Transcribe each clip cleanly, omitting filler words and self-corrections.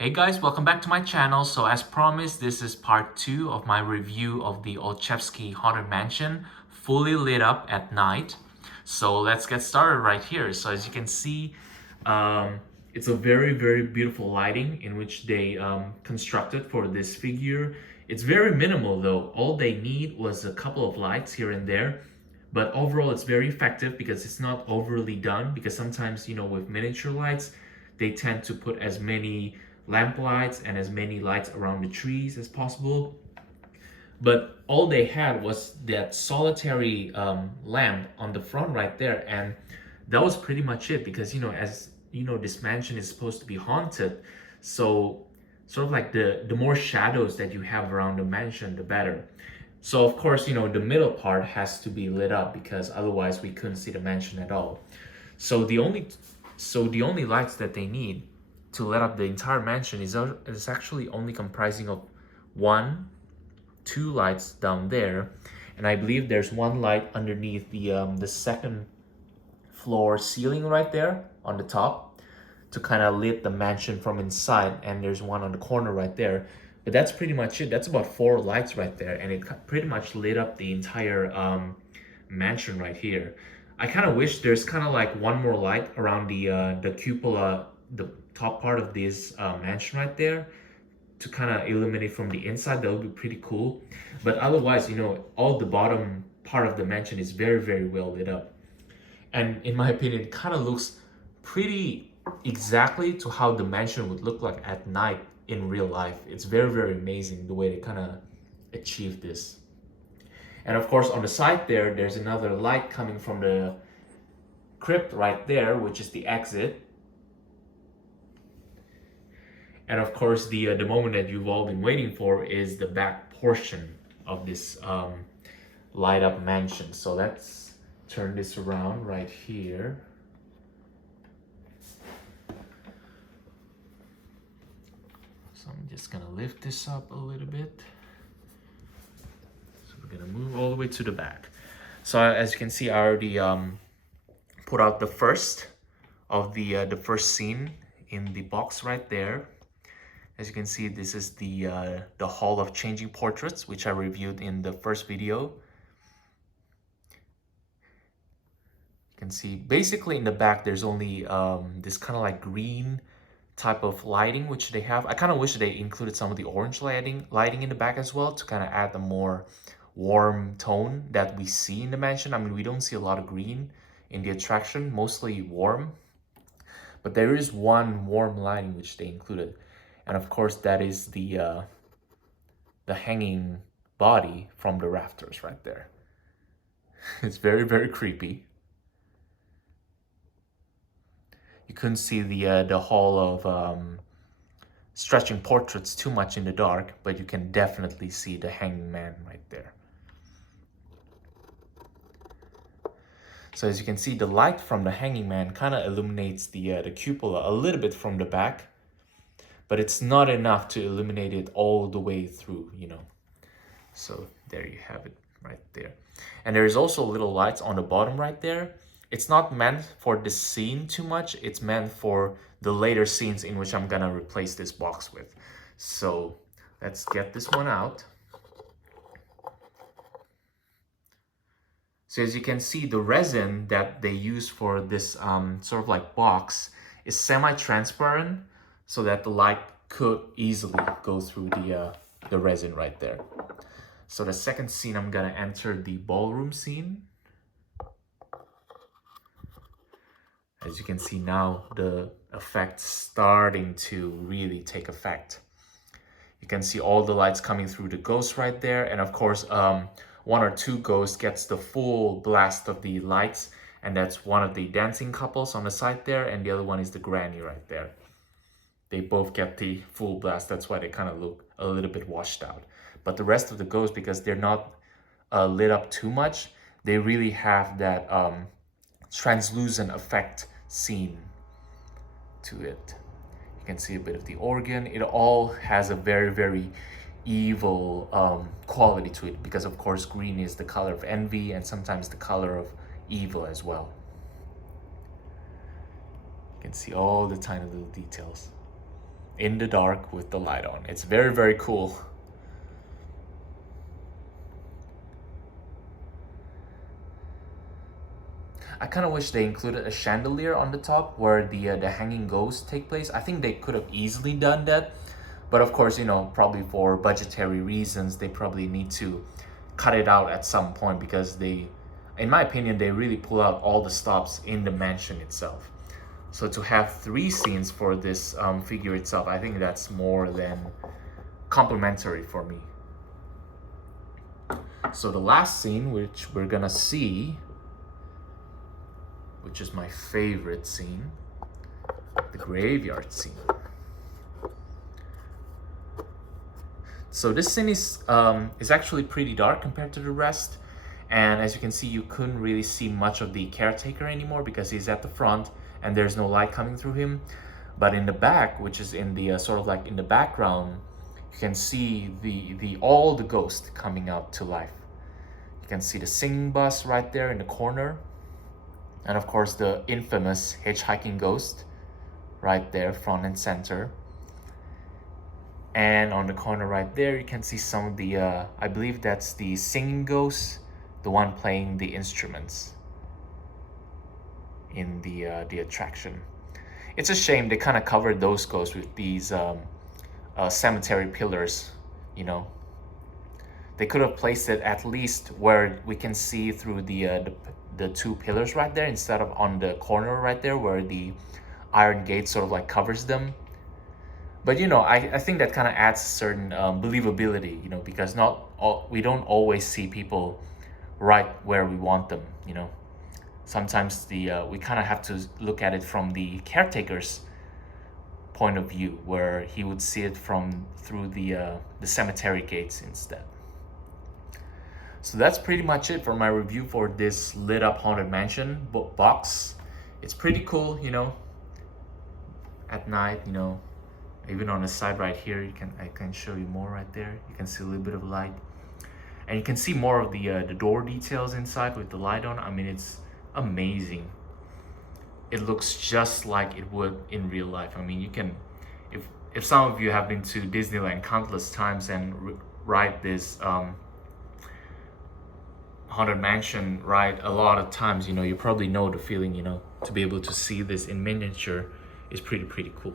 Hey guys, welcome back to my channel. So as promised, this is part 2 of my review of the Olszewski Haunted Mansion, fully lit up at night. So let's get started right here. So as you can see, it's a very beautiful lighting in which they constructed for this figure. It's very minimal though. All they need was a couple of lights here and there. But overall, it's very effective because it's not overly done. Because sometimes, with miniature lights, they tend to put as many lamp lights and as many lights around the trees as possible. But all they had was that solitary lamp on the front right there, and that was pretty much it. Because as you know, this mansion is supposed to be haunted, so sort of like the more shadows that you have around the mansion, the better. So of course, the middle part has to be lit up because otherwise we couldn't see the mansion at all. So the only lights that they need to light up the entire mansion is actually only comprising of two lights down there, and I believe there's one light underneath the second floor ceiling right there on the top to kind of lit the mansion from inside, and there's one on the corner right there. But that's pretty much it. That's about 4 lights right there, and it pretty much lit up the entire mansion right here. I kind of wish there's kind of like one more light around the cupola, the top part of this mansion right there, to kind of illuminate from the inside. That would be pretty cool. But otherwise, all the bottom part of the mansion is very well lit up, and in my opinion, it kind of looks pretty exactly to how the mansion would look like at night in real life. It's very amazing the way they kind of achieved this. And of course, on the side there's another light coming from the crypt right there, which is the exit. And of course, the moment that you've all been waiting for is the back portion of this light up mansion. So let's turn this around right here. So I'm just gonna lift this up a little bit. So we're gonna move all the way to the back. So as you can see, I already put out the first of the first scene in the box right there. As you can see, this is the Hall of Changing Portraits, which I reviewed in the first video. You can see basically in the back there's only this kind of like green type of lighting which they have. I kind of wish they included some of the orange lighting in the back as well to kind of add the more warm tone that we see in the mansion. I mean, we don't see a lot of green in the attraction, mostly warm. But there is one warm lighting which they included. And of course, that is the hanging body from the rafters right there. It's very creepy. You couldn't see the hall of stretching portraits too much in the dark, but you can definitely see the hanging man right there. So as you can see, the light from the hanging man kind of illuminates the cupola a little bit from the back, but it's not enough to illuminate it all the way through, So there you have it right there. And there is also little lights on the bottom right there. It's not meant for this scene too much. It's meant for the later scenes in which I'm gonna replace this box with. So let's get this one out. So as you can see, the resin that they use for this sort of like box is semi-transparent, so that the light could easily go through the resin right there. So the second scene, I'm gonna enter the ballroom scene. As you can see now, the effect's starting to really take effect. You can see all the lights coming through the ghosts right there. And of course, one or two ghosts gets the full blast of the lights. And that's one of the dancing couples on the side there. And the other one is the granny right there. They both get the full blast. That's why they kind of look a little bit washed out. But the rest of the ghosts, because they're not lit up too much, they really have that translucent effect scene to it. You can see a bit of the organ. It all has a very evil quality to it, because of course green is the color of envy and sometimes the color of evil as well. You can see all the tiny little details. in the dark with the light on. It's very, very cool. I kind of wish they included a chandelier on the top where the hanging ghosts take place. I think they could have easily done that, but of course, you know, probably for budgetary reasons, they probably need to cut it out at some point, because they, in my opinion, they really pull out all the stops in the mansion itself. So to have 3 scenes for this figure itself, I think that's more than complimentary for me. So the last scene, which we're gonna see, which is my favorite scene, the graveyard scene. So this scene is actually pretty dark compared to the rest, and as you can see, you couldn't really see much of the caretaker anymore because he's at the front and there's no light coming through him. But in the back, which is in the sort of like in the background, you can see all the ghosts coming out to life. You can see the singing bus right there in the corner, and of course the infamous hitchhiking ghost right there, front and center. And on the corner right there, you can see some of the, I believe that's the singing ghost, the one playing the instruments in the attraction. It's a shame they kind of covered those ghosts with these cemetery pillars, you know. They could have placed it at least where we can see through the 2 pillars right there, instead of on the corner right there where the iron gate sort of like covers them. But you know, I think that kind of adds certain believability, you know, because we don't always see people right where we want them, you know. Sometimes we kind of have to look at it from the caretaker's point of view, where he would see it through the cemetery gates instead. So that's pretty much it for my review for this lit up Haunted Mansion box. It's pretty cool, you know, at night, you know. Even on the side right here, I can show you more right there. You can see a little bit of light, and you can see more of the door details inside with the light on. I mean, it's amazing. It looks just like it would in real life. I mean, you can, if some of you have been to Disneyland countless times and ride this Haunted Mansion ride a lot of times, you know, you probably know the feeling, you know. To be able to see this in miniature is pretty cool.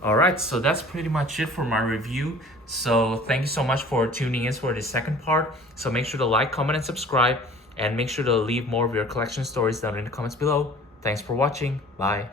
Alright, so that's pretty much it for my review. So thank you so much for tuning in for the second part. So make sure to like, comment, and subscribe, and make sure to leave more of your collection stories down in the comments below. Thanks for watching. Bye.